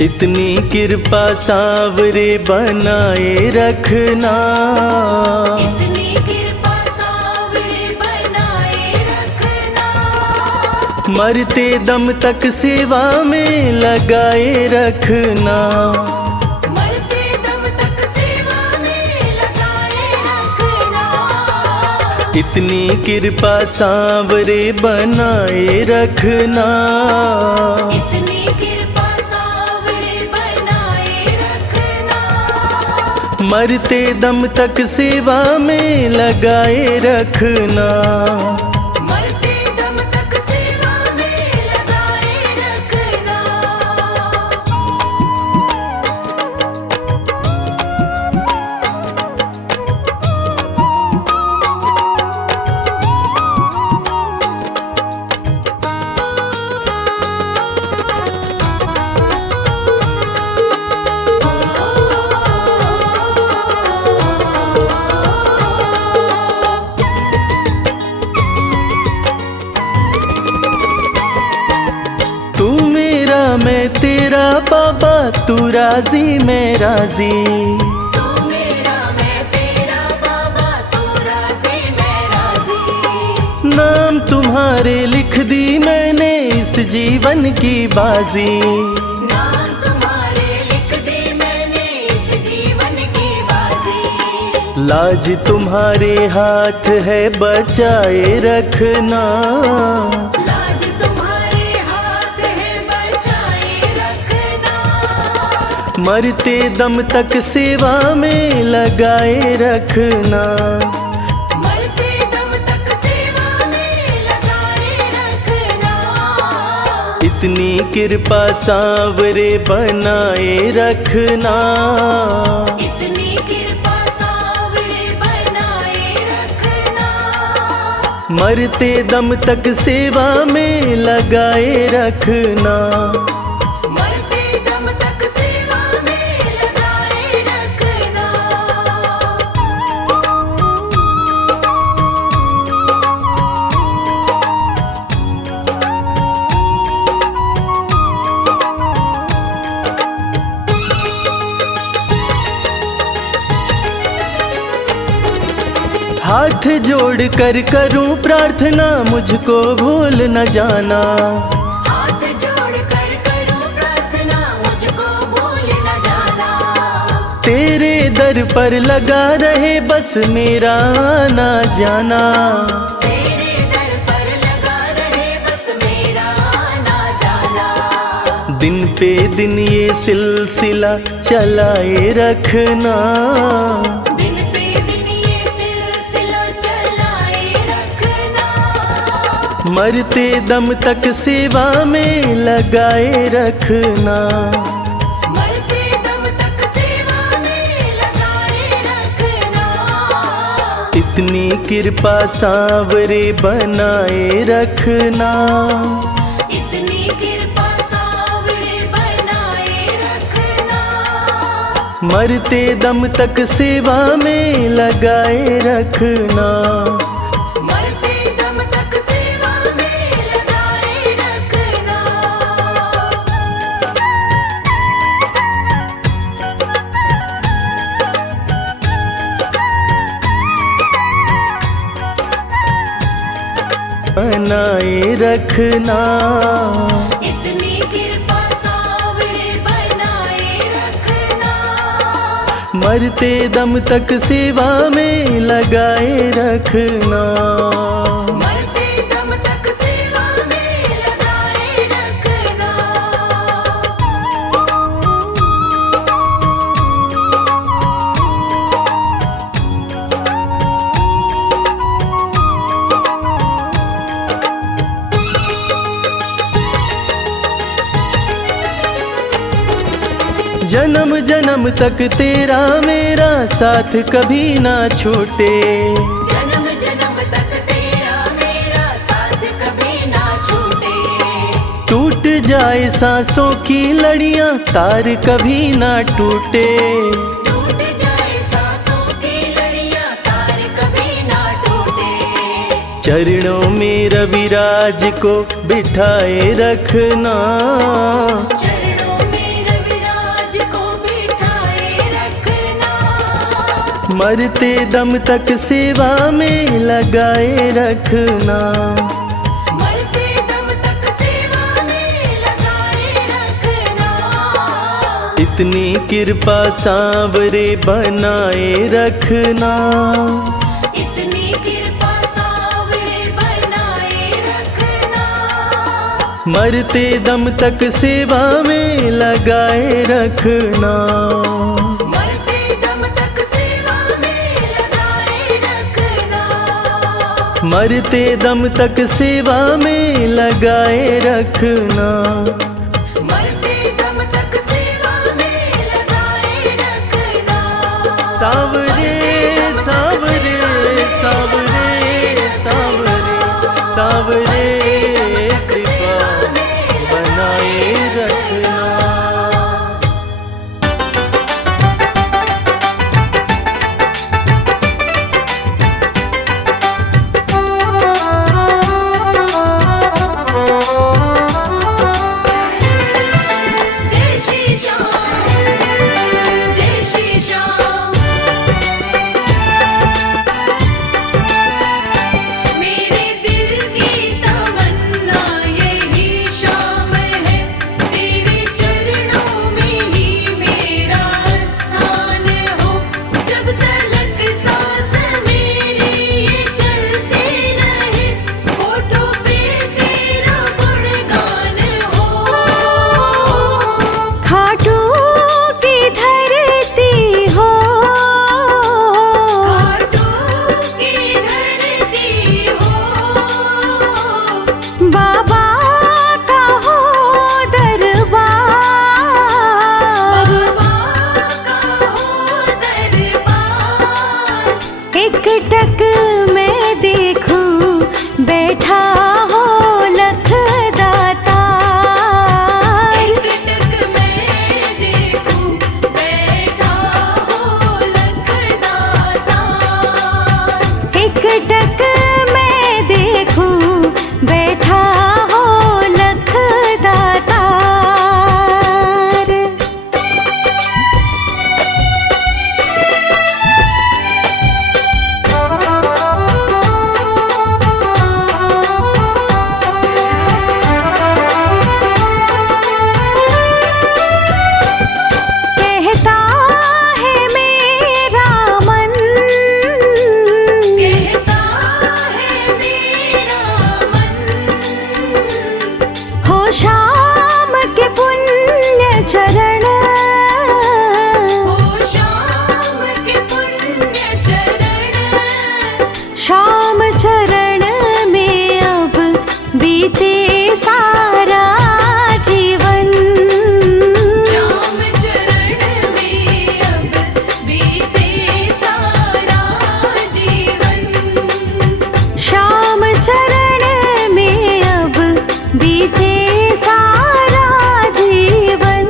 इतनी कृपा सांवरे बनाए रखना, इतनी कृपा सांवरे बनाए रखना। मरते दम तक सेवा में लगाए रखना, मरते दम तक सेवा में लगाए रखना। इतनी कृपा सांवरे बनाए रखना, इतनी कृपा सांवरे बनाए रखना। मरते दम तक सेवा में लगाए रखना। मरते दम तक सेवा में लगाए रखना। तू मेरा मैं तेरा बाबा, तू राजी मैं राजी। तू मेरा मैं तेरा बाबा, तू राजी मैं राजी। नाम तुम्हारे लिख दी मैंने इस जीवन की बाजी, नाम तुम्हारे लिख दी मैंने इस जीवन की बाजी। लाज तुम्हारे हाथ है बचाए रखना, लाज तुम्हारे हाथ है बचाए रखना। मरते दम तक सेवा में लगाए रखना। मरते दम तक सेवा में लगाए रखना। इतनी कृपा सांवरे बनाए रखना, इतनी कृपा सांवरे बनाए रखना। मरते दम तक सेवा में लगाए रखना। मरते दम तक सेवा में लगाए रखना। हाथ जोड़ कर करूं प्रार्थना, मुझको भूल न जाना। हाथ जोड़ कर करूं प्रार्थना, मुझको भूल न जाना। तेरे दर पर लगा रहे बस मेरा आना जाना। तेरे दर पर लगा रहे बस मेरा आना जाना। दिन पे दिन ये सिलसिला चलाए रखना, दिन पे दिन ये सिलसिला चलाए रखना। मरते दम तक सेवा में लगाए रखना। मरते दम तक सेवा में लगाए रखना। इतनी कृपा सांवरे बनाए रखना, इतनी कृपा सांवरे बनाए रखना। मरते दम तक सेवा में लगाए रखना। मरते दम तक सेवा में लगाए रखना। बनाए रखना, इतनी कृपा सांवरे बनाए रखना। मरते दम तक सेवा में लगाए रखना। मरते दम तक सेवा में लगाए रखना। जन्म जन्म तक तेरा मेरा साथ कभी ना छूटे। जन्म जन्म तक तेरा मेरा साथ कभी ना छूटे। टूट जाए सांसों की लड़ियां तार कभी ना टूटे। टूट जाए सांसों की लड़ियां तार कभी ना टूटे। चरणों में रविराज को बिठाए रखना, चरणों में रविराज मरते दम तक सेवा में लगाए रखना, मरते दम तक सेवा में लगाए रखना। इतनी कृपा सांवरे बनाए रखना, इतनी कृपा सांवरे बनाए रखना। मरते दम तक सेवा में लगाए रखना, मरते दम तक सेवा में लगाए रखना। मरते दम तक सेवा में लगाए रखना। मरते दम तक सेवा में लगाए रखना। सांवरे सांवरे सांवरे सांवरे सांवरे कृपा बनाए रखना। जय श्री श्याम, जय श्री श्याम। मेरे दिल की तमन्ना यही शाम है, तेरे चरणों में ही मेरा स्थान हो। जब तलक सांस मेरी ये चलते रहे, होठों पे तेरा गुणगान हो। खाटू की धरती हो, खाटू की धरती हो। बाबा का हो दरबार। बाबा का हो दरबार। एक टक मैं देखूं बैठा हो लख दाता। एक टक मैं देखूं बैठा हो लख दाता। एक टक मैं देखूं बैठा हो लख दाता। कहता है मेरा मन, कहता है मेरा मन। हो शाम के पुण्य चरण। हो शाम के पुण्य चरण। शाम चरण में अब बीते सारा जीवन। शाम चरण में अब बीते सारा जीवन। शाम चरण में अब बीते सारा जीवन।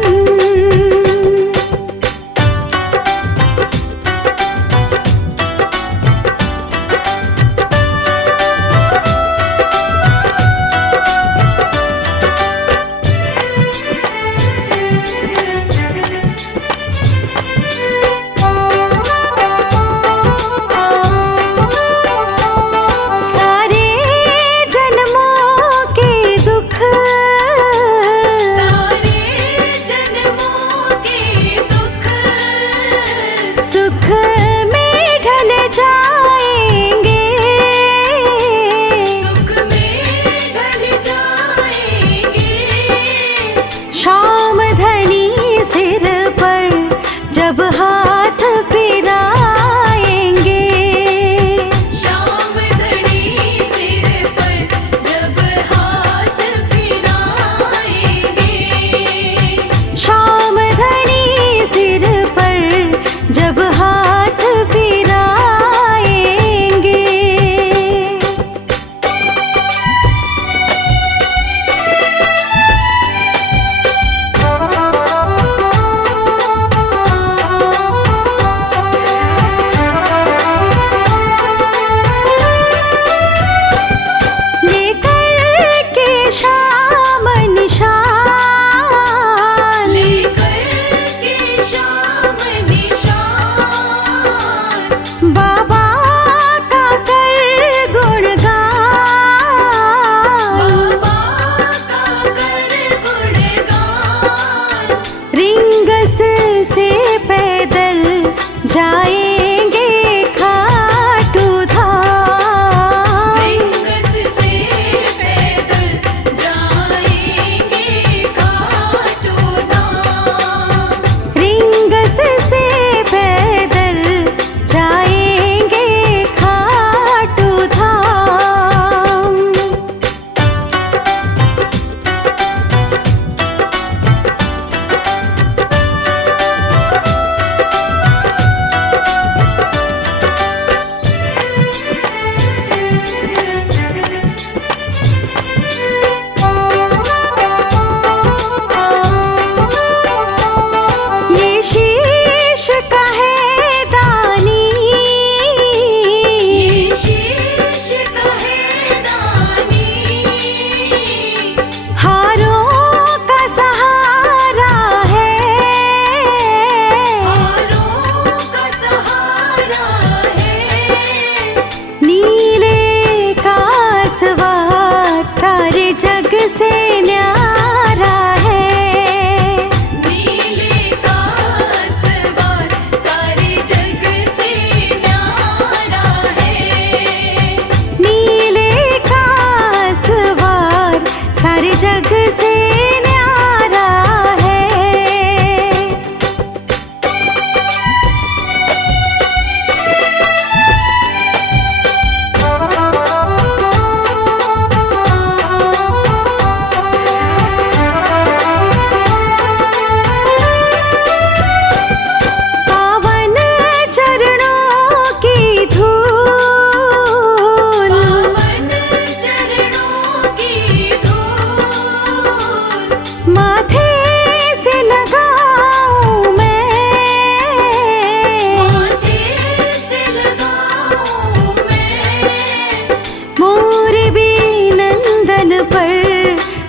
पर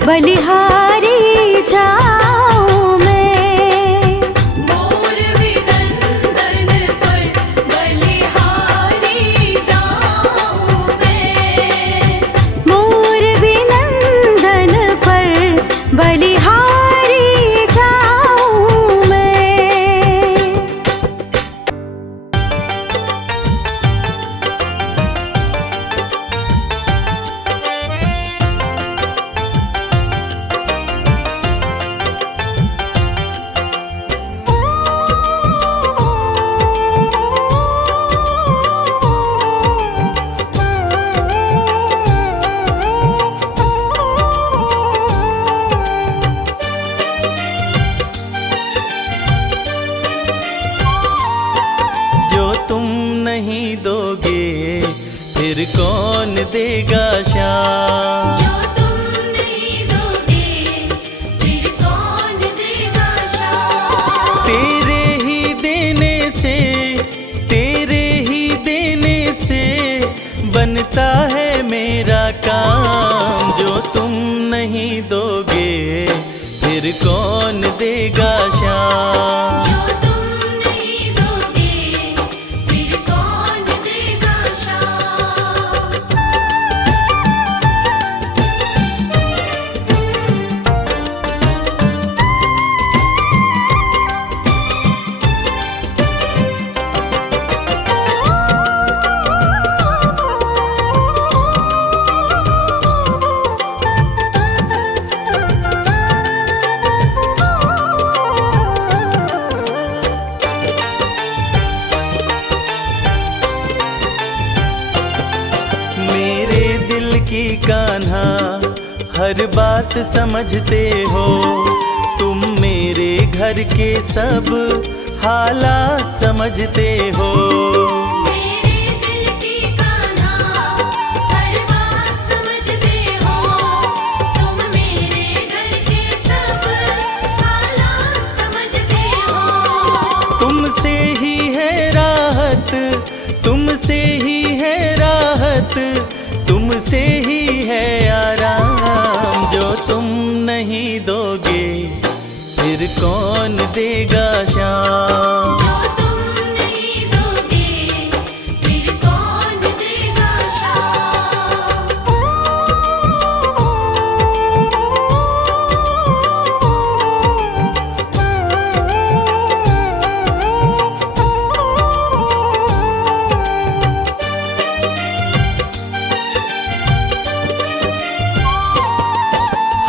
बलिहारी जाऊं मैं। मोर विनंदन पर बलिहारी जाऊं मैं। मोर विनंदन पर बलिहारी जाऊं मैं। जो तुम नहीं दोगे फिर कौन देगा श्याम। जो तुम नहीं दोगे फिर कौन देगा शाम। तेरे ही देने से, तेरे ही देने से बनता है मेरा काम। जो तुम नहीं दोगे फिर कौन देगा श्याम। जो तुम नहीं दोगे फिर कौन देगा शाम। मेरे दिल की कान्हा हर बात समझते हो। तुम मेरे घर के सब हालात समझते हो। मेरे दिल की कान्हा हर बात समझते हो। तुम मेरे घर के सब हालात समझते हो। तुमसे ही है राहत, तुमसे ही है राहत, तुमसे ही है आराम। जो तुम नहीं दोगे फिर कौन देगा श्याम। जो तुम नहीं दोगे फिर कौन देगा शाम।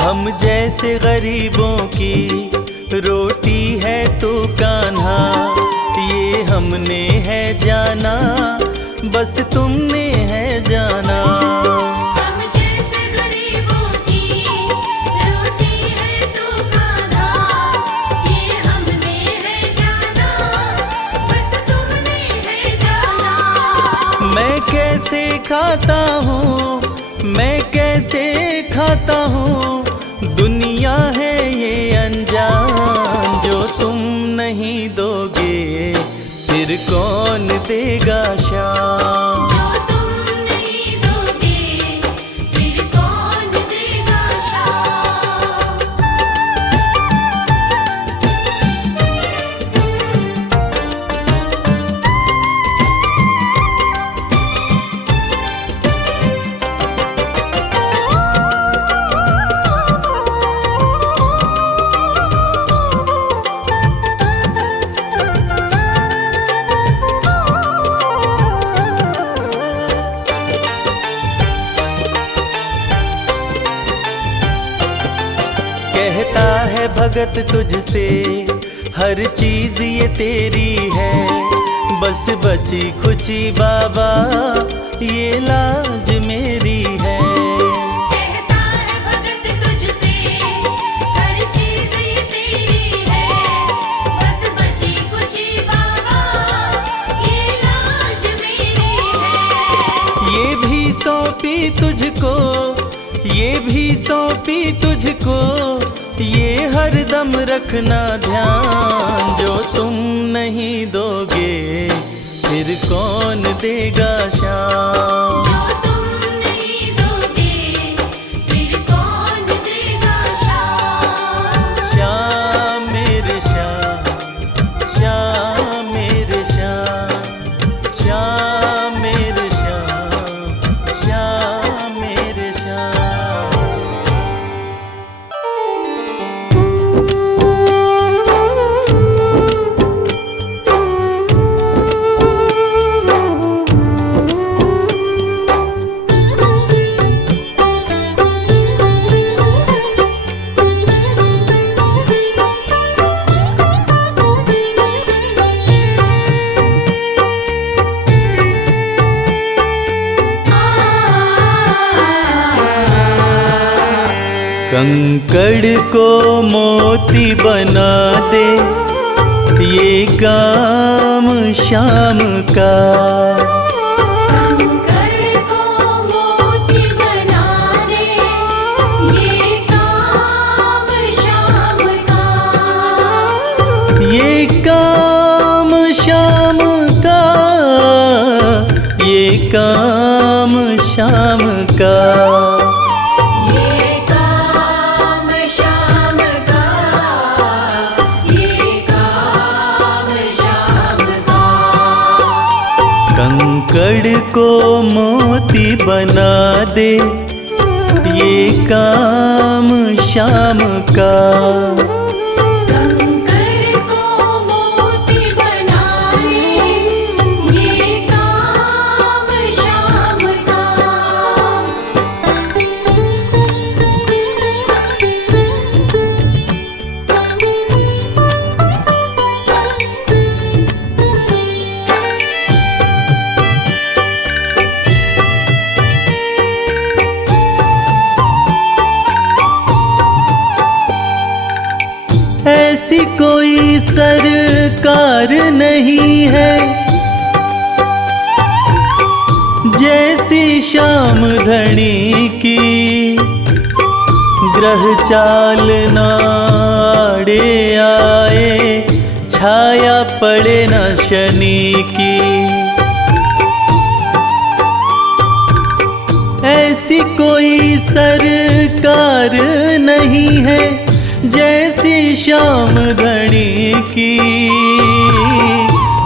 हम जैसे गरीबों की रोटी है तू कान्हा। ये हमने है जाना, बस तुमने है जाना। हम जैसे गरीबों की रोटी है तू कान्हा। ये हमने है जाना, बस तुमने है जाना। मैं कैसे खाता हूँ, मैं कैसे खाता हूँ, दुनिया है ये अनजान। जो तुम नहीं दोगे फिर कौन देगा श्याम। जो तुम नहीं दोगे फिर कौन देगा शाम। कहता है भगत तुझसे हर चीज ये तेरी है। बस बची खुची बाबा ये लाज मेरी है। कहता है भगत तुझसे हर चीज ये तेरी है। बस बची कुची बाबा ये लाज मेरी है। ये भी सौंपी तुझको, ये भी सौंपी तुझको, ये हरदम रखना ध्यान। जो तुम नहीं दोगे फिर कौन देगा श्याम। जो तुम नहीं दोगे फिर कौन कंकड़ को मोती बना दे, ये काम शाम का। कंकड़ को मोती बना दे, ये काम शाम का। ये काम शाम का, ये काम शाम का। ये काम शाम का, ये काम शाम का। कंकड़ को मोती बना दे, ये काम शाम का। कंकड़ को मोती बना दे, ये काम शाम का। ऐसी कोई सरकार नहीं है जैसी श्याम धनी की। ग्रह चाल नाड़े आए, छाया पड़े न शनि की। ऐसी कोई सरकार नहीं है जैसी श्याम धनी की।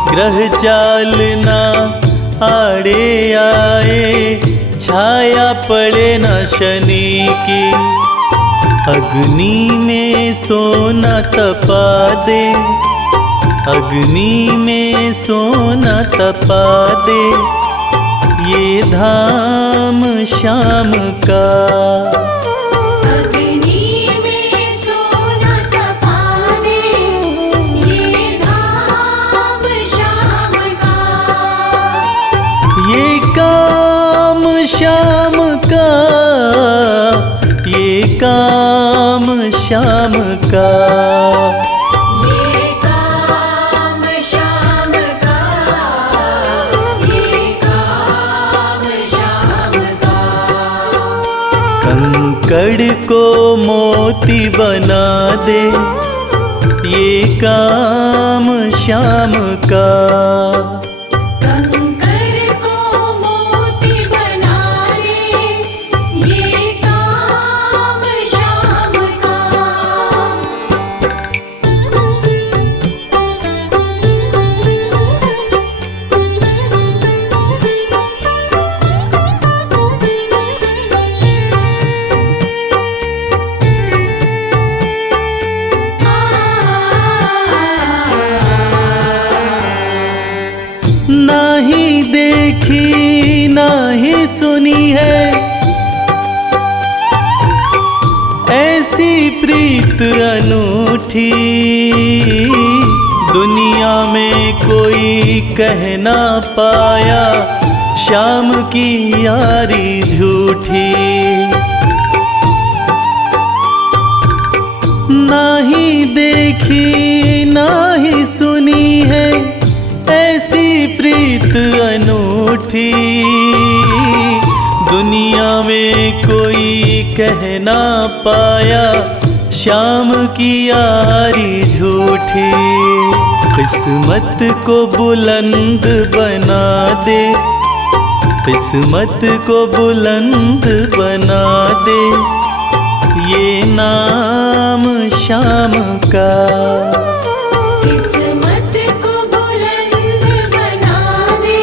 ग्रह चाल ना आड़े आए, छाया पड़े न शनि की। अग्नि में सोना तपा दे, अग्नि में सोना तपा दे, ये धाम शाम का। अग्नि में सोना तपा दे, ये धाम शाम का। ये काम शाम का, ये काम शाम का। ये काम शाम का, ये काम शाम का। कंकड़ को मोती बना दे, ये काम शाम का। कंकड़ को मोती बना दे, ये काम शाम का। ना ही देखी ना ही सुनी है ऐसी प्रीत अनूठी। दुनिया में कोई कह ना पाया, शाम की यारी झूठी। ना ही देखी ना ही सुनी है ऐसी प्रीत अनूठी। दुनिया में कोई कह ना पाया, शाम की यारी झूठी। किस्मत को बुलंद बना दे, किस्मत को बुलंद बना दे, ये नाम शाम का। किस्मत को बुलंद बना दे,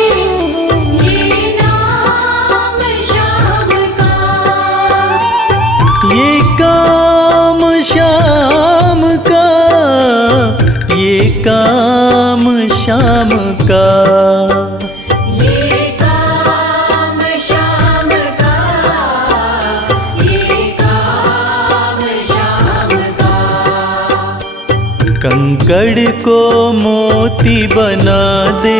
ये नाम शाम का। ये काम शाम का, ये काम शाम का। ये काम शाम का, ये काम शाम का। कंकड़ को मोती बना दे,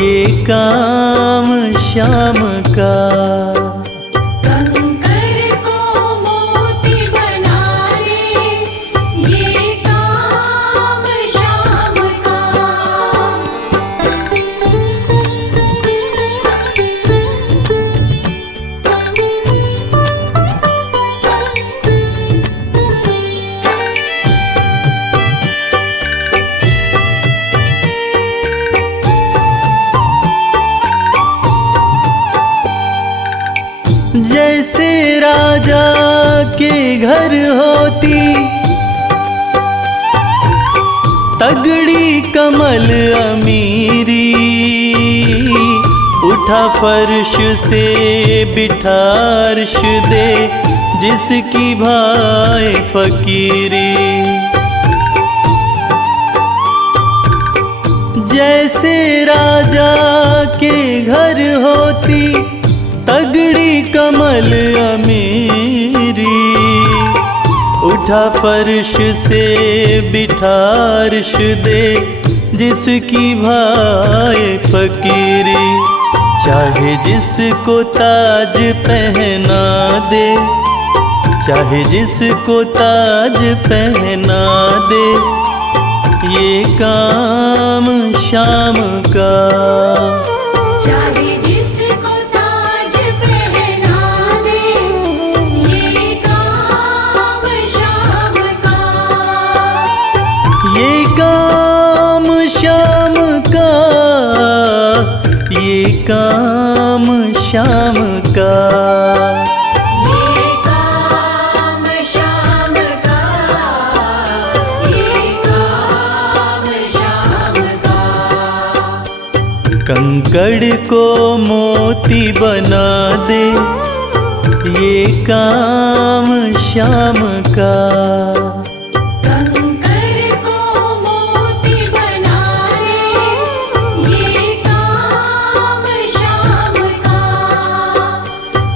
ये काम शाम का। कंकड़ को मोती जैसे राजा के घर होती तगड़ी कमल अमीरी, उठा फर्श से बिठा अर्श दे जिसकी भाए फकीरी। जैसे राजा के घर होती तगड़ी कमल अमीरी, उठा फर्श से बिठा अर्श दे जिसकी भाए फकीरी। चाहे जिसको ताज पहना दे, चाहे जिसको ताज पहना दे, ये काम शाम का। चाहे जिसको ताज पहना दे, ये काम शाम का। ये काम शाम का, ये काम शाम का। ये काम शाम का, ये काम शाम का। कंकड़ को मोती बना दे, ये काम शाम का। कंकर को मोती बना दे, ये काम शाम का।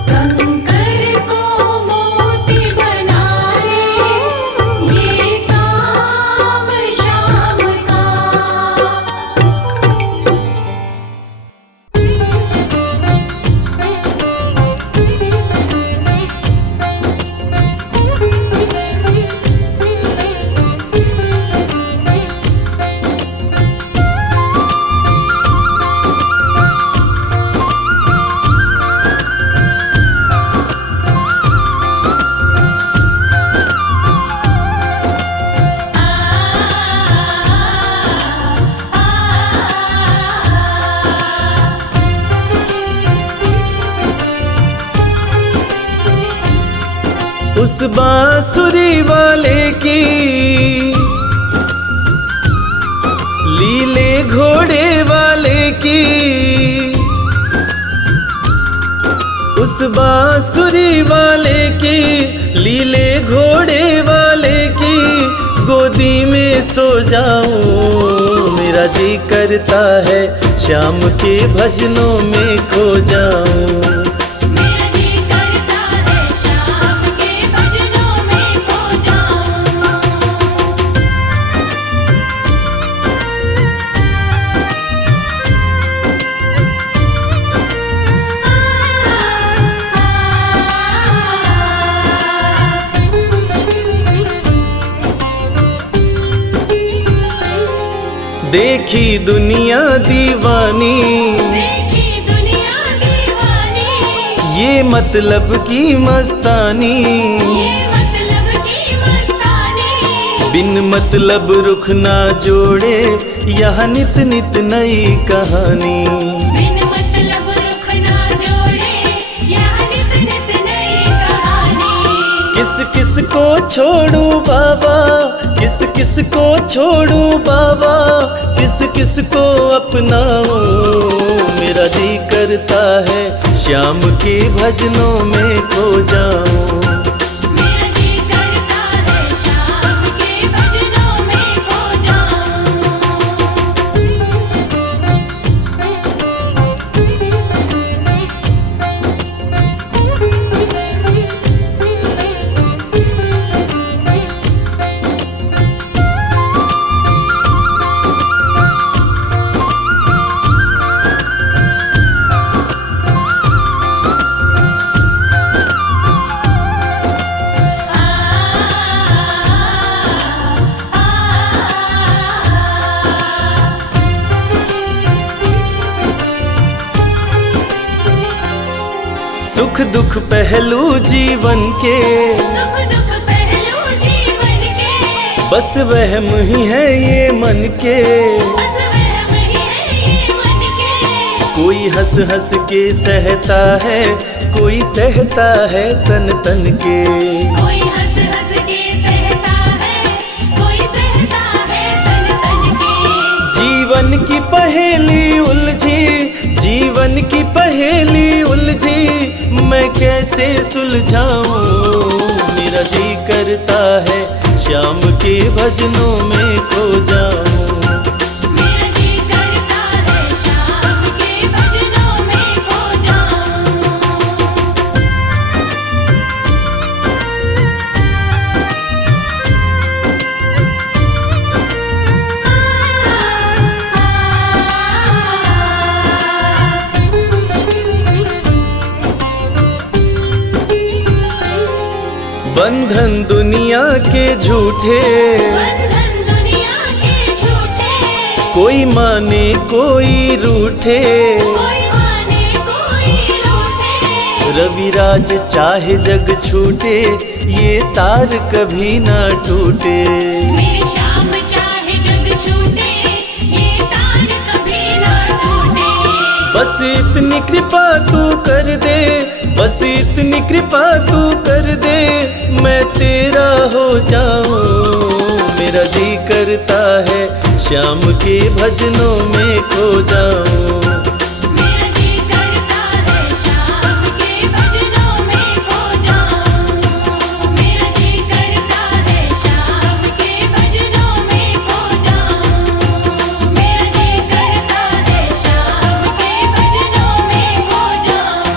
कंकर को मोती बना दे, ये काम शाम का। उस बांसुरी वाले की लीले घोड़े वाले की, उस बांसुरी वाले की लीले घोड़े वाले की गोदी में सो जाऊं। मेरा जी करता है शाम के भजनों में खो जाऊं। मेरा जी करता है शाम के भजनों में खो जाऊं। देखी दुनिया दीवानी, देखी दुनिया दीवानी, ये मतलब की मस्तानी, ये मतलब की मस्तानी। बिन मतलब रुख ना जोड़े यहाँ नित नित नई कहानी। बिन मतलब रुख ना जोड़े, यह नित नित नई कहानी। किस किस को छोड़ू बाबा, किस किस को छोड़ू बाबा, किस किस को अपनाऊं। मेरा जी करता है श्याम के भजनों में खो जाऊं। मेरा जी करता है शाम के भजनों में खो जाऊं। सुख दुख पहलू जीवन के, सुख दुख पहलू जीवन के, बस वहम ही है ये मन के। बस वहम ही है ये मन के। कोई हंस हंस के सहता है, कोई सहता है तन तन के। कोई हंस हंस के सहता है, कोई सहता है तन तन के। जीवन की पहेली उलझी, जीवन की पहेली उलझी, मैं कैसे सुलझाऊं। मेरा जी करता है श्याम के भजनों में खो जाऊं। मेरा जी करता है शाम के भजनों में खो जाऊं। बंधन दुनिया के झूठे, बंधन दुनिया के झूठे। कोई माने कोई रूठे। कोई माने कोई रूठे। रविराज चाहे जग छूटे, ये तार कभी ना टूटे। मेरे श्याम चाहे जग छूटे, ये तार कभी ना टूटे। बस इतनी कृपा तू कर दे, बस इतनी कृपा तू कर दे, मैं तेरा हो जाऊं। मेरा जी करता है श्याम के भजनों में खो जाऊं। मेरा जी करता है शाम के भजनों में खो जाऊं। मेरा जी करता है शाम के भजनों में खो जाऊं। मेरा जी करता है शाम के भजनों में खो जाऊं।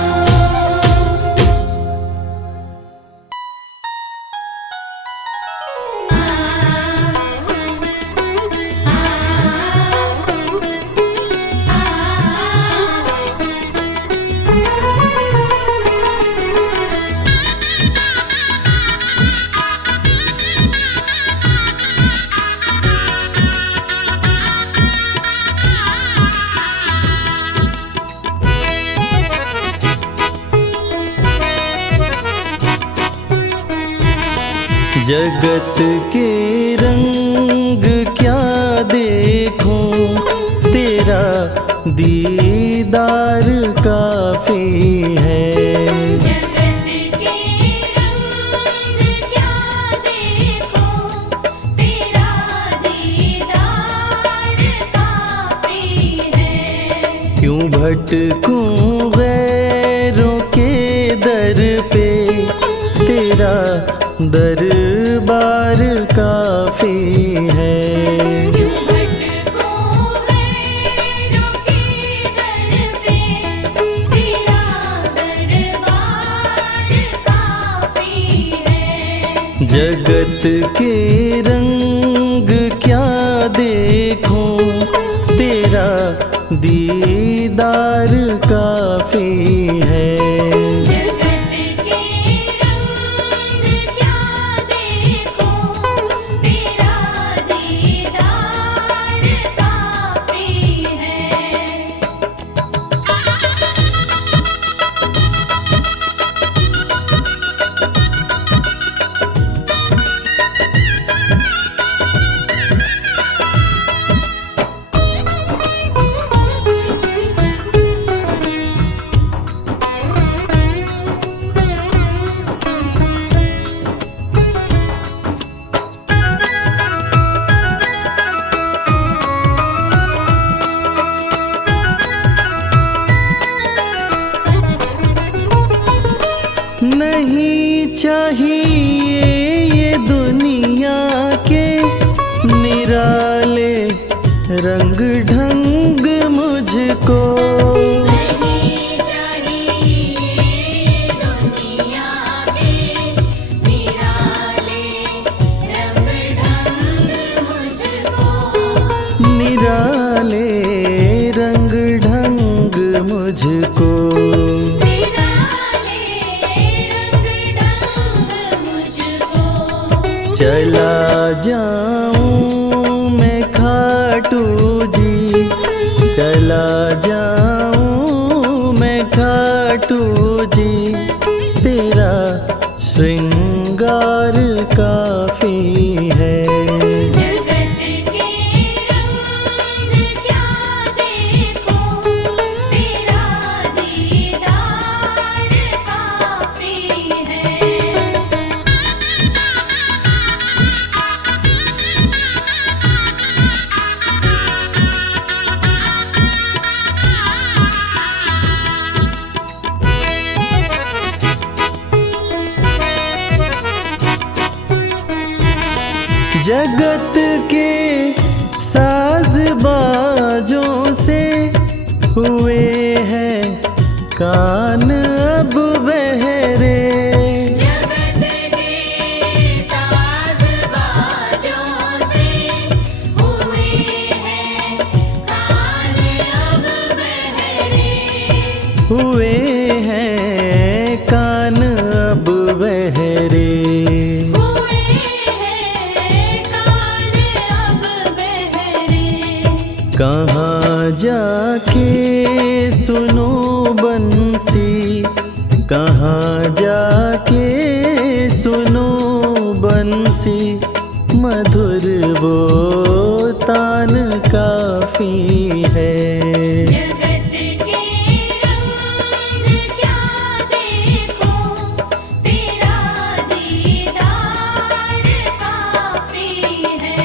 जगत के रंग क्या देखूं, तेरा दीदार काफी है। जगत के रंग क्या देखूं, तेरा दीदार काफी है। क्यों भटकूं गैरों के दर पे, तेरा दरबार काफी है। जगत के रंग क्या देखूं, तेरा दीदार काफी है। जगत के रंग क्या देखूं, तेरा दीदार काफी है। नहीं चाहिए ये दुनिया के निराले रंग ढंग मुझको। नहीं चाहिए दुनिया के निराले रंग ढंग मुझको। निराले रंग ढंग मुझको। चला जाऊं मैं खाटू जी, चला जाऊं मैं खाटू जी, तेरा श्रृंगार काफी है। जगत के रंग क्या देखूं, तेरा दीदार जगत के साज बाजों से हुए हैं कान अब बहरे। जगत के साज बाजों से हुए हैं कान अब बहरे। हुए हैं कान अब बहरे। हुए हैं कान अब बहरे। कहाँ जाके सुनो बंसी, कहाँ जाके सुनो बंसी, मधुर वो तान काफी है। जगत के रंग क्या देखो, तेरा दीदार काफी है।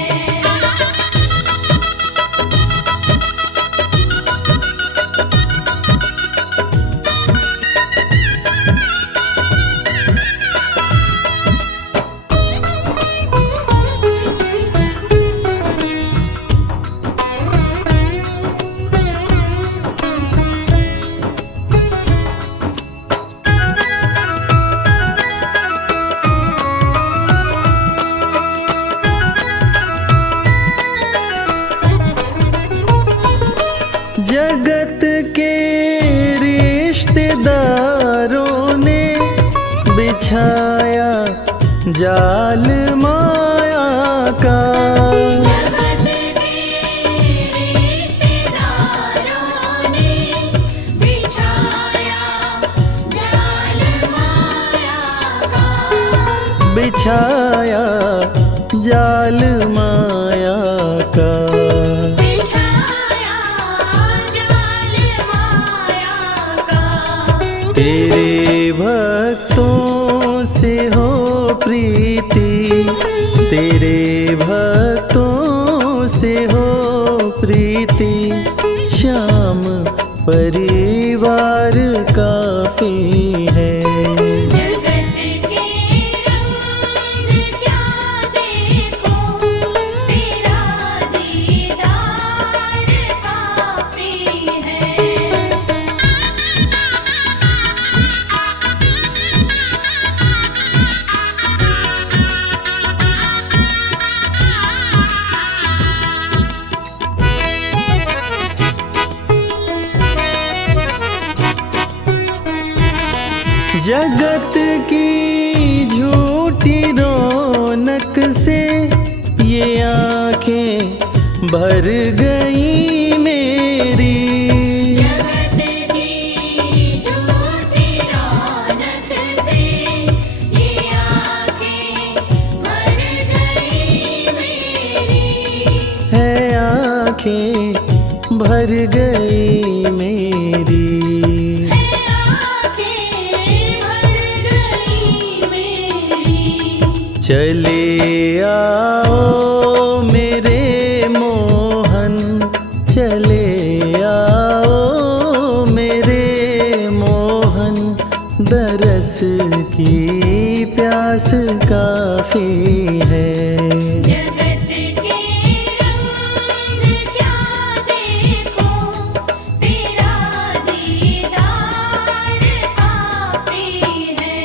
जगत के रिश्तेदारों ने बिछाया जाल माया का। जगत के रिश्तेदारों ने बिछाया जाल माया का। बिछाया जाल माया का। बिछाया जाल माया का। तेरे भक्तों से हो प्रीति, तेरे भक्तों से हो प्रीति, श्याम परिवार काफी है। जगत के रंग क्या देखो, तेरा दीदार काफी है। जगत की झूठी रौनक से ये आंखें भर गई मेरी। जगत की झूठी रौनक से ये आँखें भर गई मेरी। है आंखें भर गई मेरी। है आँखें भर गई मेरी। चले आओ मेरे मोहन, चले आओ मेरे मोहन, दरस की प्यास काफी है। जगत के रंग क्या देखो, तेरा दीदार काफी है।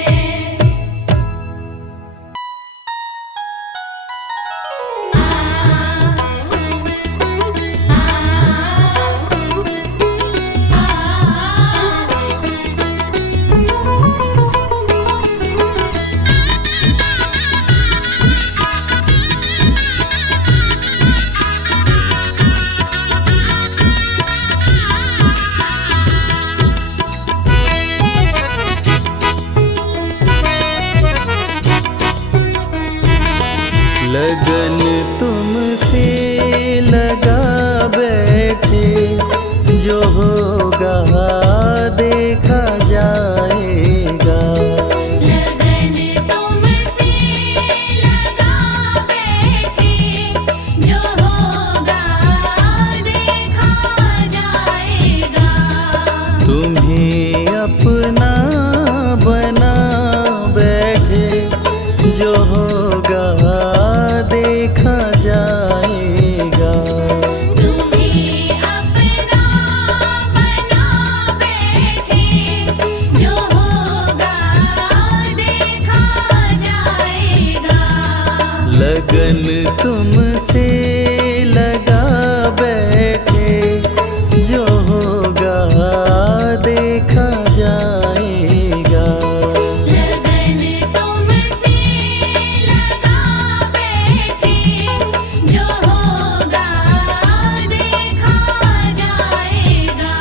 लगन तुमसे लगा बैठे, जो होगा देखा जाएगा। लगन तुमसे लगा बैठे, जो होगा देखा जाएगा। तुम्हें अपना बना बैठे, जो होगा देखा लगन तुमसे लगा बैठे, जो होगा देखा जाएगा। लगन तुमसे लगा बैठे, जो होगा देखा जाएगा।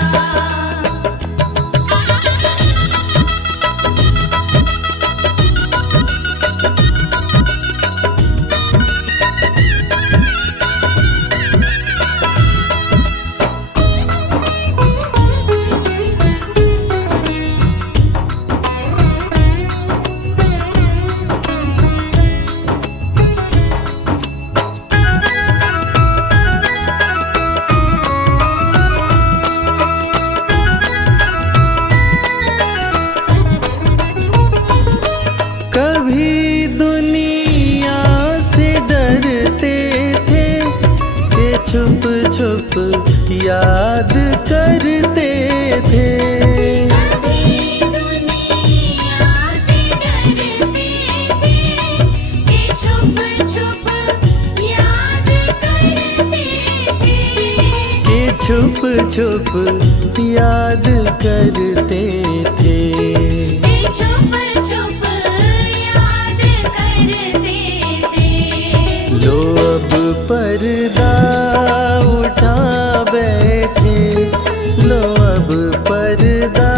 कभी दुनिया से डरते थे कि छुप छुप याद करते थे। कभी दुनिया से डरते थे कि छुप छुप याद करते थे। कि छुप छुप याद करते थे। कि छुप छुप याद करते थे। लो अब पर्दा उठा बैठे, लो अब पर्दा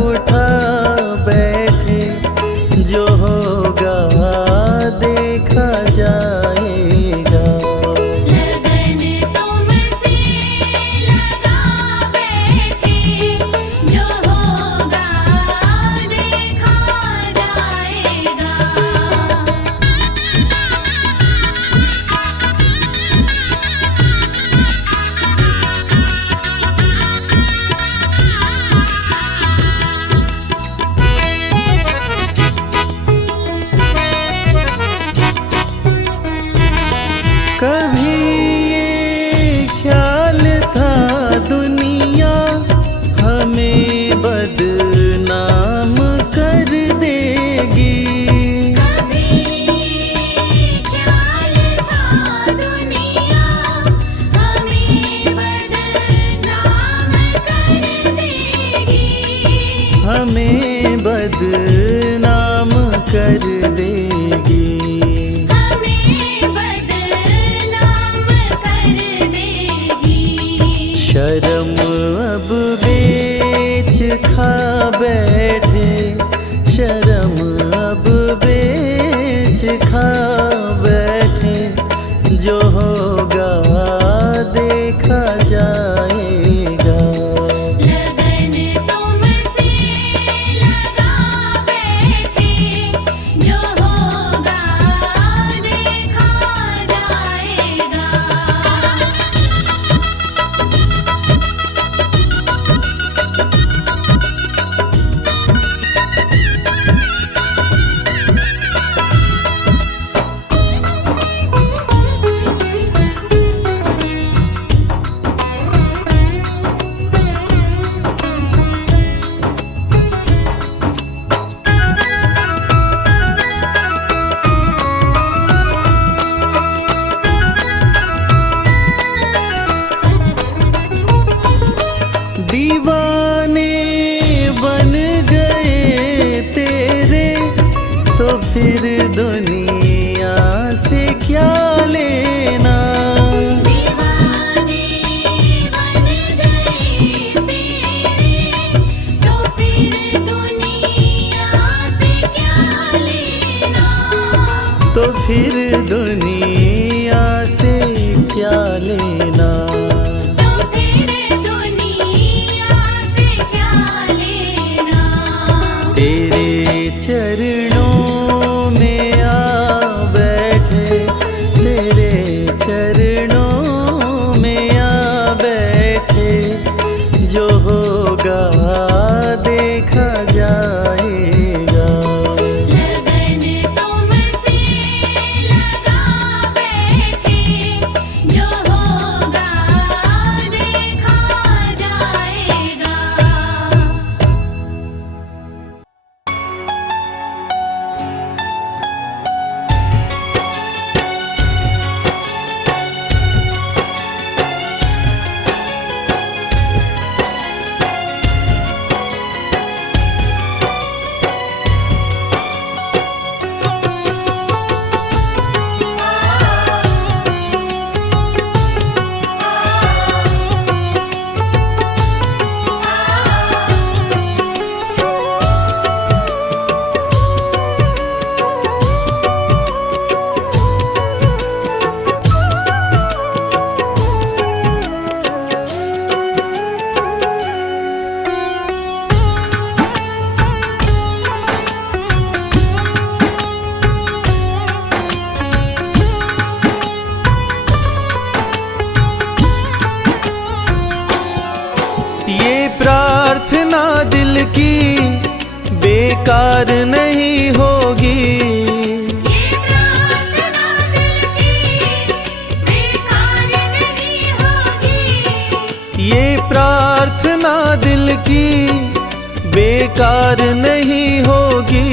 उठा बैठे, जो होगा देखा जाएगा। लगन तुमसे लगा बैठे, जो होगा देखा जाएगा। कभी ये ख्याल था दुनिया हमें बदनाम कर देगी। कभी ख्याल था दुनिया हमें बदनाम कर देगी। हमें बदनाम कर देगी। हमें बदनाम कर देगी। शर्म अब बेच खा बैठे, शर्म अब बेच खा बैठे, जो होगा देखा जाएगा। लगन तुमसे लगा बैठे, जो होगा देखा जाएगा। दीवाने बन गए तेरे, तो फिर दुनिया से क्या लेना। दीवाने बन गए तेरे, तो फिर दुनिया से क्या लेना। तो फिर दुनिया से क्या लेना। तो फिर दुनिया से क्या लेना। तेरे चरणों में आ बैठे, तेरे चरणों में आ बैठे, जो होगा देखा जाएगा। लगन तुमसे लगा बैठे, जो होगा देखा जाएगा। नहीं होगी। ये प्रार्थना दिल की बेकार नहीं होगी। ये प्रार्थना दिल की बेकार नहीं होगी।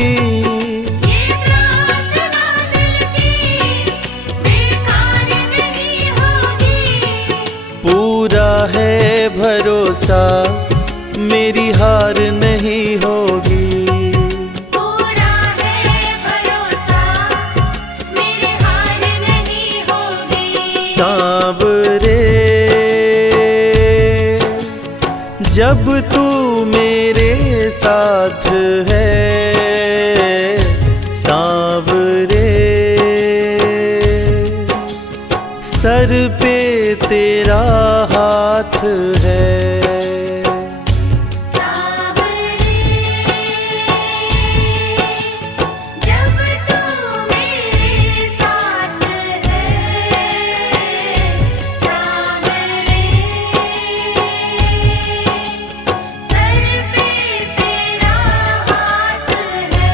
ये प्रार्थना दिल की बेकार नहीं होगी। पूरा है भरोसा मेरी हार नहीं होगी। पूरा है भरोसा मेरी हार नहीं होगी। सांवरे जब तू मेरे साथ है, सांवरे सर पे तेरा हाथ है। सांवरे जब तू मेरे साथ है, सांवरे सर पे तेरा हाथ है।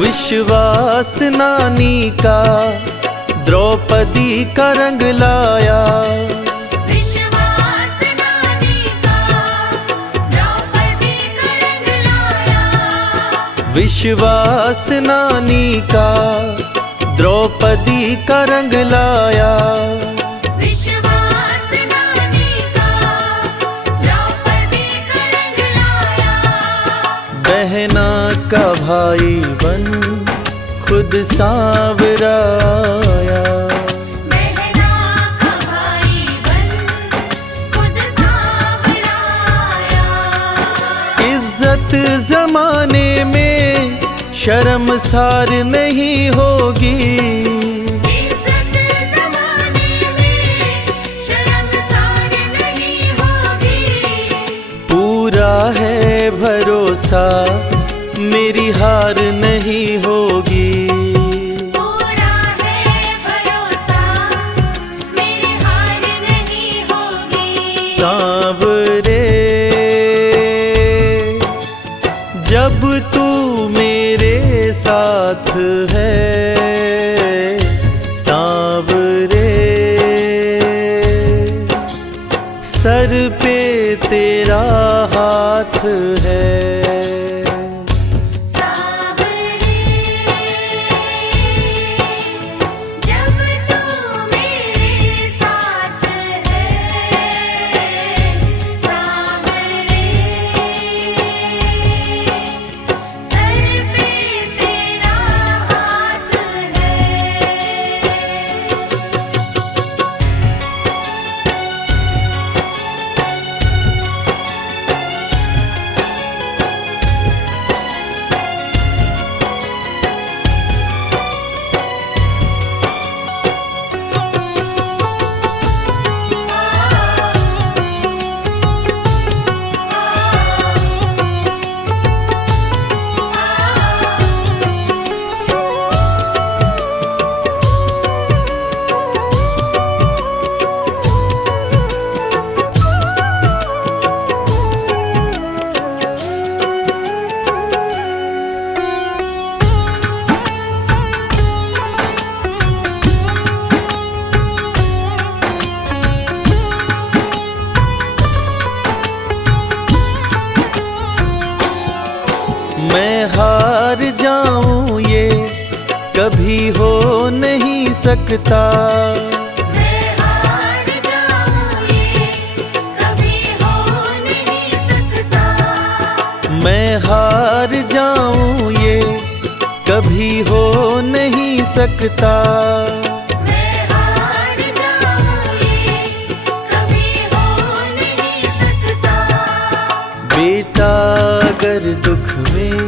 विश्वास नानी का द्रौपदी का रंग लाया। विश्वास नानी का द्रौपदी का रंग लाया। विश्वास नानी का द्रौपदी का रंग लाया। विश्वास नानी का द्रौपदी का रंग लाया। बहना का भाई बन खुद सांवरा आया। बहना का भाई बन खुद सांवरा आया। इज्जत जमाने में शर्मसार नहीं होगी। इज्जत ज़माने में शर्मसार नहीं होगी। पूरा है भरोसा मेरी हार नहीं होगी। पूरा है भरोसा मेरी हार नहीं होगी। सांवरे जब तू मेरे साथ है, सांवरे सर पे तेरा हाथ है। सांवरे जब तू मेरे साथ है, सांवरे सर पे तेरा हाथ है। मैं हार जाऊं ये कभी हो नहीं सकता। मैं हार जाऊं ये कभी हो नहीं सकता। मैं हार जाऊं ये कभी हो नहीं सकता। मैं हार जाऊं ये कभी हो नहीं सकता। बेटा अगर दुख में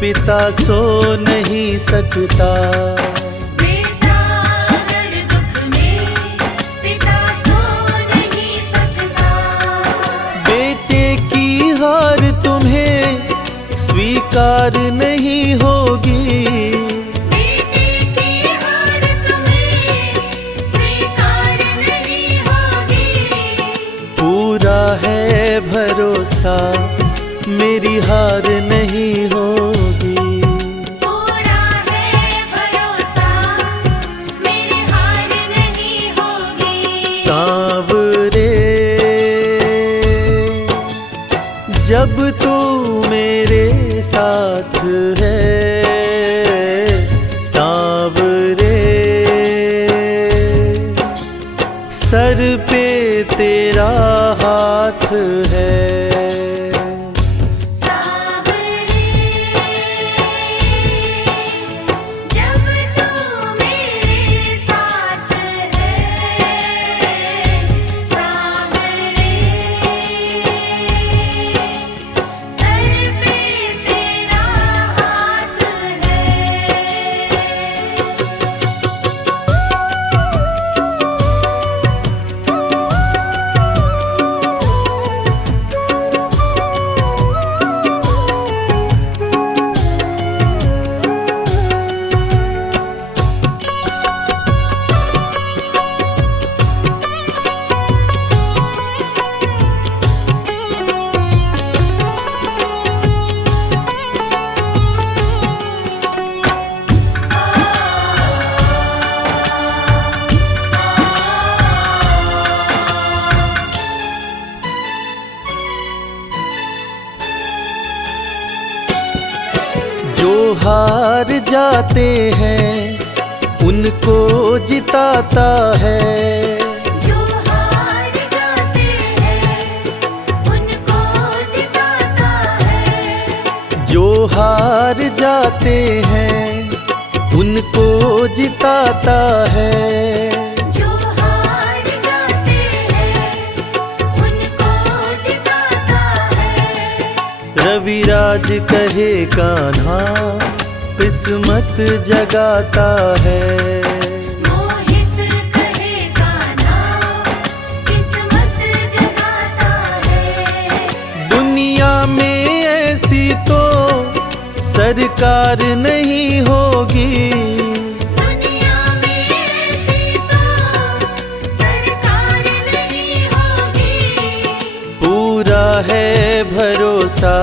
पिता सो नहीं सकता। बेटा अगर दुख में पिता सो नहीं सकता। बेटे की हार तुम्हें स्वीकार नहीं होगी। बेटे की हार तुम्हें स्वीकार नहीं होगी। पूरा है भरोसा मेरी हार नहीं होगी। पूरा है भरोसा मेरी हार नहीं होगी। सांवरे जब तू मेरे साथ है, सांवरे सर पे तेरा हाथ है। सांवरे जब तू मेरे साथ है। सांवरे सर पे तेरा हाथ है। जो हार जाते हैं उनको जिताता है। जो हार जाते हैं उनको जिताता है। जो हार जाते हैं उनको जिताता है। जो हार जाते हैं उनको जिताता है। रविराज कहे कान्हा किस्मत जगाता है। मोहित कहे कान्हा किस्मत जगाता है। दुनिया में ऐसी तो सरकार नहीं होगी। दुनिया में ऐसी तो सरकार नहीं होगी। पूरा है भरोसा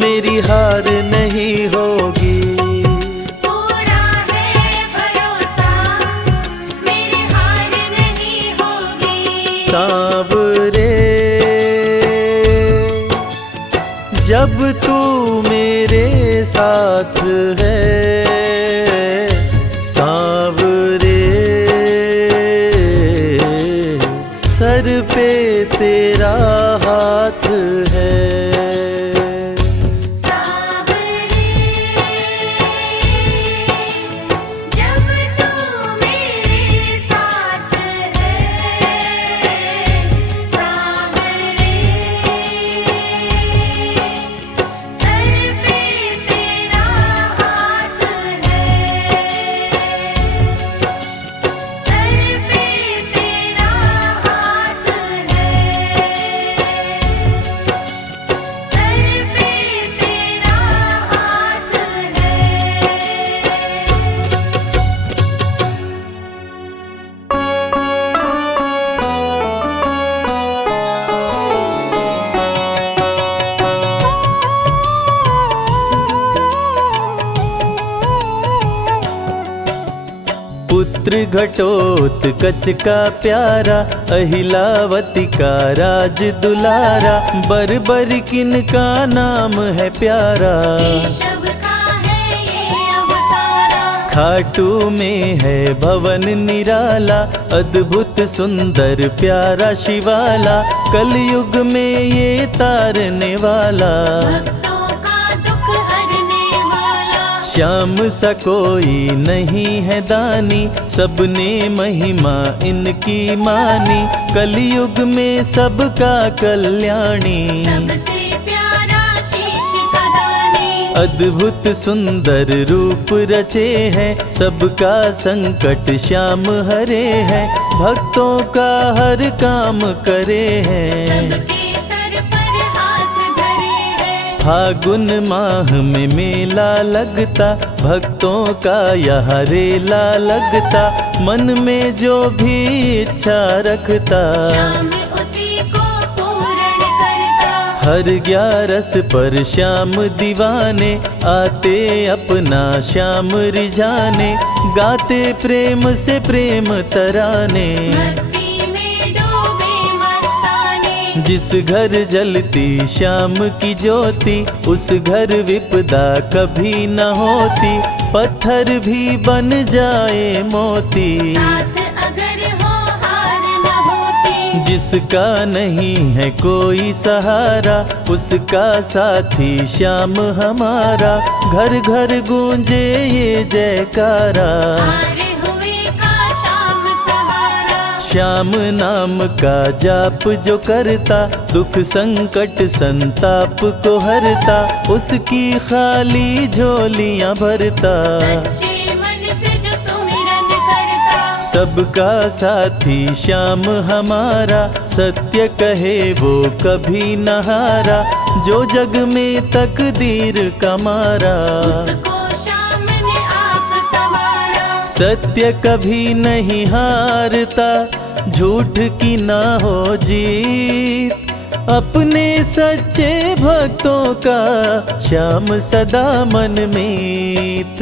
मेरी हार नहीं होगी। पूरा है भरोसा मेरी हार नहीं होगी। सांवरे जब तू मेरे साथ है, सांवरे सर पे तेरा हाथ है। सांवरे जब तू मेरे साथ है। सांवरे सर पे तेरा हाथ है। सर पे तेरा हाथ है। सर पे तेरा हाथ पुत्र घटोत्कच का प्यारा, अहिलावती का राज दुलारा, बरबर किन का नाम है प्यारा। केशव का है ये अवतारा। खाटू में है भवन निराला, अद्भुत सुंदर प्यारा शिवाला, कलयुग में ये तारने वाला। भक्तों का दुख हरने वाला। श्याम सा कोई नहीं है दानी, सबने महिमा इनकी मानी। कलयुग में सबका कल्याणी, सबसे प्यारा शीश का दानी। अद्भुत सुंदर रूप रचे हैं, सबका संकट श्याम हरे हैं। भक्तों का हर काम करे हैं, सबके सर पर हाथ धरे हैं। फागुन माह में मेला लगता, भक्तों का यहाँ रेला लगता। मन में जो भी इच्छा रखता, श्याम उसी को पूर्ण करता। हर 11 पर श्याम दीवाने, आते अपना श्याम रिझाने। गाते प्रेम से प्रेम तराने, मस्ती में डूबे मस्ताने। जिस घर जलती श्याम की ज्योति, उस घर विपदा कभी न होती। पत्थर भी बन जाए मोती, साथ अगर हो हार न होती। जिसका नहीं है कोई सहारा, उसका साथी श्याम हमारा। घर घर गूंजे ये जयकारा, हारे हुए का श्याम सहारा। श्याम नाम का जाप जो करता, दुख संकट संताप को हरता। उसकी खाली झोलियां भरता, सच्चे मन से जो सुमिरन करता। सबका साथी श्याम हमारा। सत्य कहे वो कभी न हारा, जो जग में तकदीर का मारा। उसको श्याम ने आप संवारा। सत्य कभी नहीं हारता, झूठ की ना हो जीत। अपने सच्चे भक्तों का श्याम सदा मन मीत।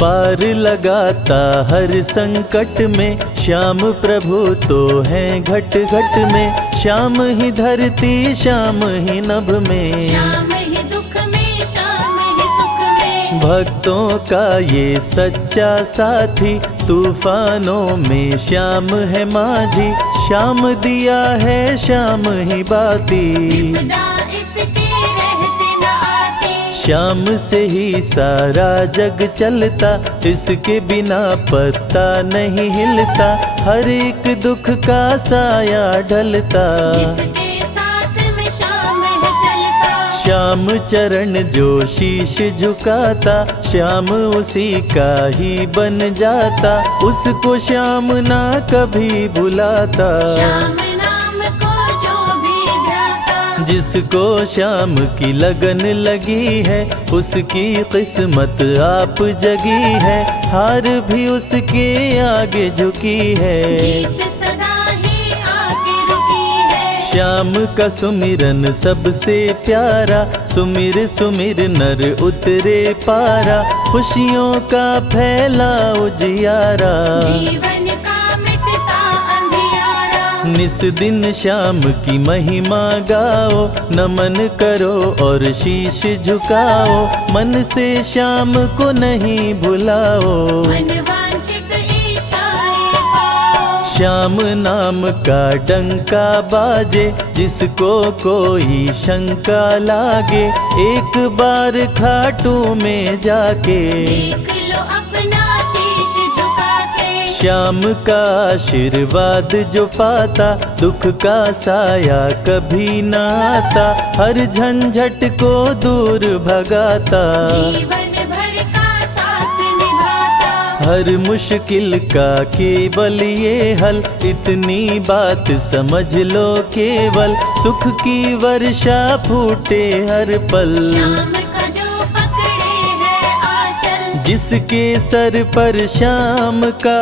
पार लगाता हर संकट में, श्याम प्रभु तो हैं घट घट में। श्याम ही धरती श्याम ही नभ में, श्याम ही दुख में श्याम ही सुख में। भक्तों का ये सच्चा साथी। तूफानों में श्याम है माझी, श्याम दिया है श्याम ही बाती। विपदा इसके रहते न आती। श्याम से ही सारा जग चलता, इसके बिना पत्ता नहीं हिलता। हर एक दुख का साया ढलता, जिसके साथ में श्याम है चलता। श्याम चरण जो शीश झुकाता, श्याम उसी का ही बन जाता। उसको श्याम ना कभी बुलाता, श्याम नाम को जो भी ध्याता। जिसको श्याम की लगन लगी है, उसकी किस्मत आप जगी है। हार भी उसके आगे झुकी है, जीत सदा ही आगे रुकी है। श्याम का सुमिरन सबसे प्यारा। सुमिर सुमिर नर उतरे पारा, खुशियों का फैला उजियारा। जीवन का मिटता अंधियारा। निस दिन श्याम की महिमा गाओ, नमन करो और शीश झुकाओ। मन से श्याम को नहीं भुलाओ, मन वांछित इच्छाएं पाओ। श्याम नाम का डंका बाजे, जिसको कोई शंका लागे। एक बार खाटू में जाके, देख लो अपना शीश झुका के। श्याम का आशीर्वाद जो पाता, दुख का साया कभी न आता। हर झंझट को दूर भगाता, जीवन भर का साथ निभाता। हर मुश्किल का केवल ये हल। इतनी बात समझ लो केवल, सुख की वर्षा फूटे हर पल। श्याम का जो पकड़े है आंचल, जिसके सर पर श्याम का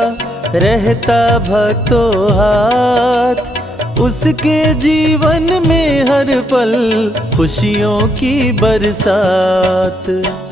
रहता भक्तों हाथ, उसके जीवन में हर पल खुशियों की बरसात।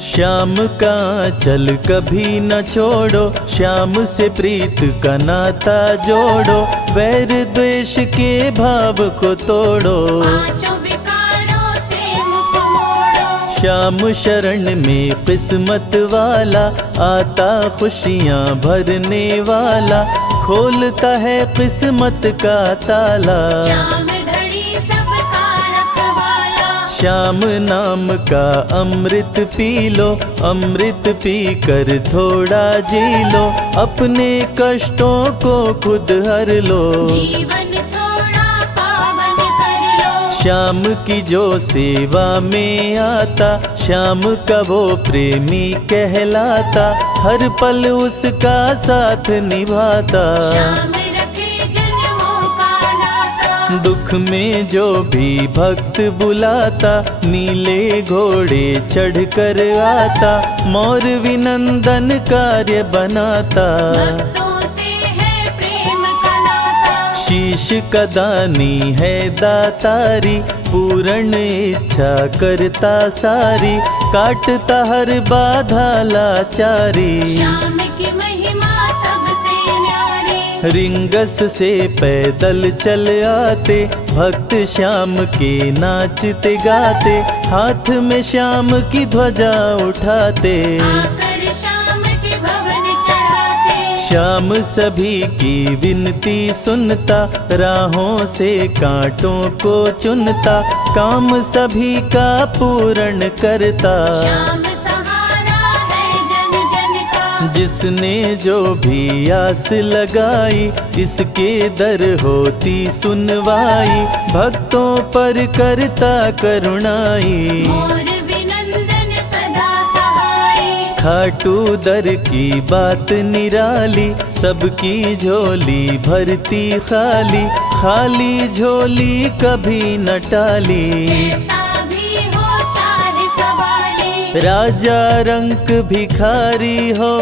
श्याम का चल कभी न छोड़ो, श्याम से प्रीत का नाता जोड़ो। वैर द्वेष के भाव को तोड़ो, पांचों विकारों से मुख मोड़ो। श्याम शरण में किस्मत वाला, आता खुशियाँ भरने वाला। खोलता है किस्मत का ताला, श्याम धड़ी सबका रखवाला। श्याम नाम का अमृत पी लो, अमृत पी कर थोड़ा जी लो, अपने कष्टों को खुद हर लो। जीवन थोड़ा पावन कर लो। श्याम की जो सेवा में आता, श्याम का वो प्रेमी कहलाता, हर पल उसका साथ निभाता। श्याम रखे जन्मों का नाता। दुख में जो भी भक्त बुलाता, नीले घोड़े चढ़ कर आता, मोर विनंदन कार्य बनाता। भक्तों से है प्रेम का नाता। शीश का दानी है दातारी, पूर्ण इच्छा करता सारी, काटता हर बाधा लाचारी। श्याम की महिमा सबसे न्यारी। रिंगस से पैदल चल आते, भक्त श्याम के नाचते गाते, हाथ में श्याम की ध्वजा उठाते। आकर श्याम के भवन चढ़ाते। श्याम सभी की विनती सुनता, राहों से कांटों को चुनता, काम सभी का पूर्ण करता। श्याम सहारा है जन जन का। जिसने जो भी आस लगाई, इसके दर होती सुनवाई, भक्तों पर करता करुणाई। मोर विनंदन सदा सहाय। खाटू दर की बात निराली, सबकी झोली भरती खाली, खाली झोली कभी न टाली। कैसा भी हो चाहे सवाली। राजा रंक भिखारी हो,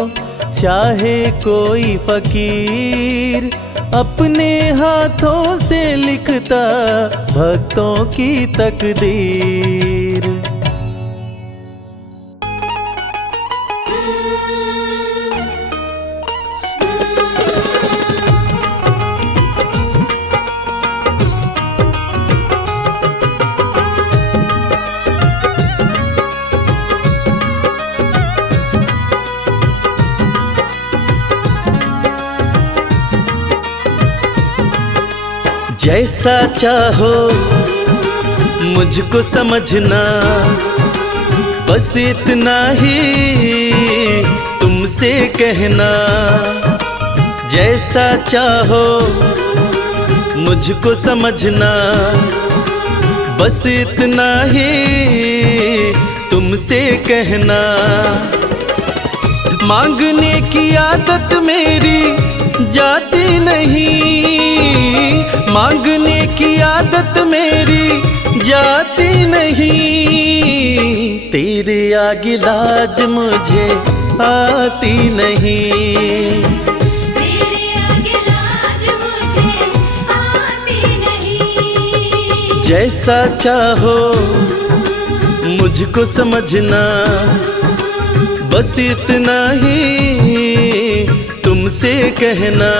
चाहे कोई फकीर, अपने हाथों से लिखता भक्तों की तकदीर। जैसा चाहो मुझको समझना, बस इतना ही तुमसे कहना। जैसा चाहो मुझको समझना, बस इतना ही तुमसे कहना। मांगने की आदत मेरी जाती नहीं, मांगने की आदत मेरी जाती नहीं, तेरे आगे लाज मुझे आती नहीं। तेरे आगे लाज मुझे आती नहीं। जैसा चाहो मुझको समझना, बस इतना ही तुमसे कहना।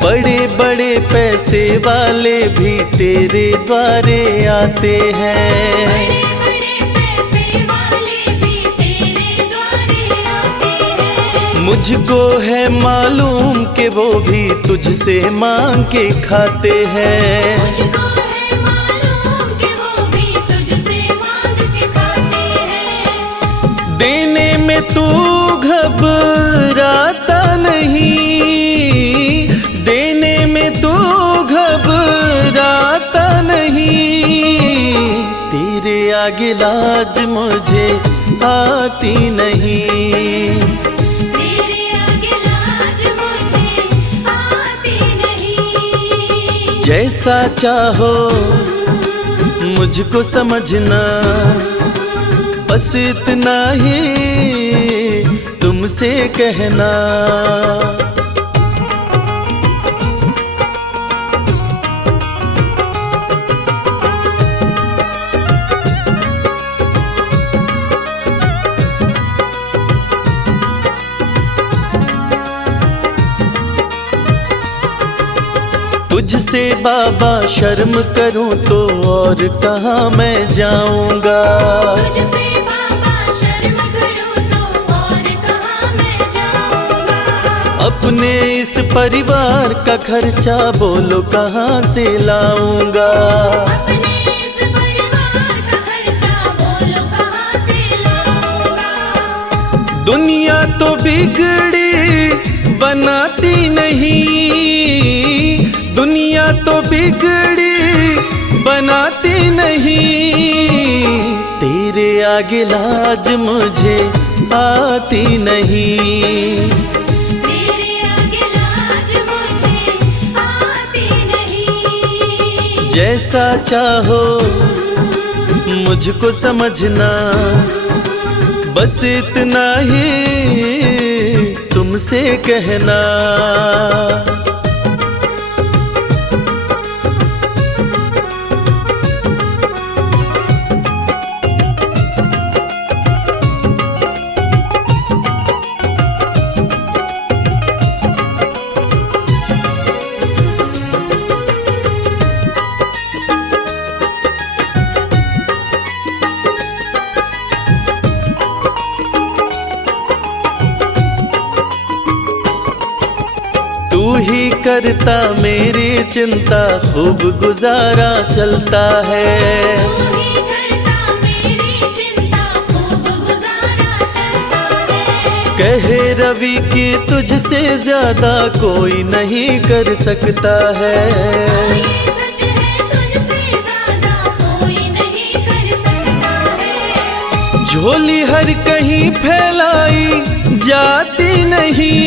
बड़े बड़े पैसे वाले भी तेरे द्वारे आते हैं। बड़े बड़े पैसे वाले भी तेरे द्वारे आते हैं। मुझको है मालूम कि वो भी तुझसे मांग के खाते हैं। मुझको है मालूम कि वो भी तुझसे मांग के खाते हैं। देने में तू घबराता नहीं, देने में तू घबराता नहीं, तेरे आगे लाज मुझे आती नहीं। तेरे आगे लाज मुझे आती नहीं। जैसा चाहो मुझको समझना, बस इतना ही तुमसे कहना। तुझसे बाबा शर्म करूं तो और कहाँ मैं जाऊंगा। तुझसे बाबा शर्म करूं तो और कहाँ मैं जाऊंगा। अपने इस परिवार का खर्चा बोलो कहाँ से लाऊंगा। अपने इस परिवार का खर्चा बोलो कहाँ से लाऊंगा। दुनिया तो बिगड़ी बनाती नहीं, दुनिया तो बिगड़ी बनाती नहीं, तेरे आगे लाज मुझे आती नहीं। तेरे आगे लाज मुझे आती नहीं। जैसा चाहो मुझको समझना, बस इतना ही तुमसे कहना। तू ही करता मेरी चिंता, खूब गुजारा चलता है। तू ही करता मेरी चिंता, खूब गुजारा चलता है। कहे रवि कि तुझसे ज्यादा कोई नहीं कर सकता है। ये सच है, तुझसे ज्यादा कोई नहीं कर सकता है। झोली हर कहीं फैलाई जाती नहीं,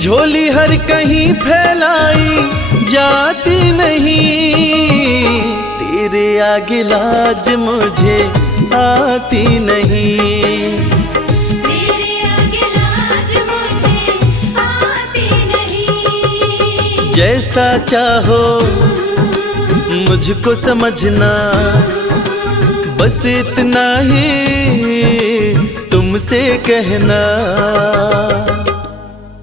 झोली हर कहीं फैलाई जाती नहीं, तेरे आगे लाज मुझे आती नहीं। तेरे आगे लाज मुझे आती नहीं। जैसा चाहो मुझको समझना, बस इतना ही तुमसे कहना।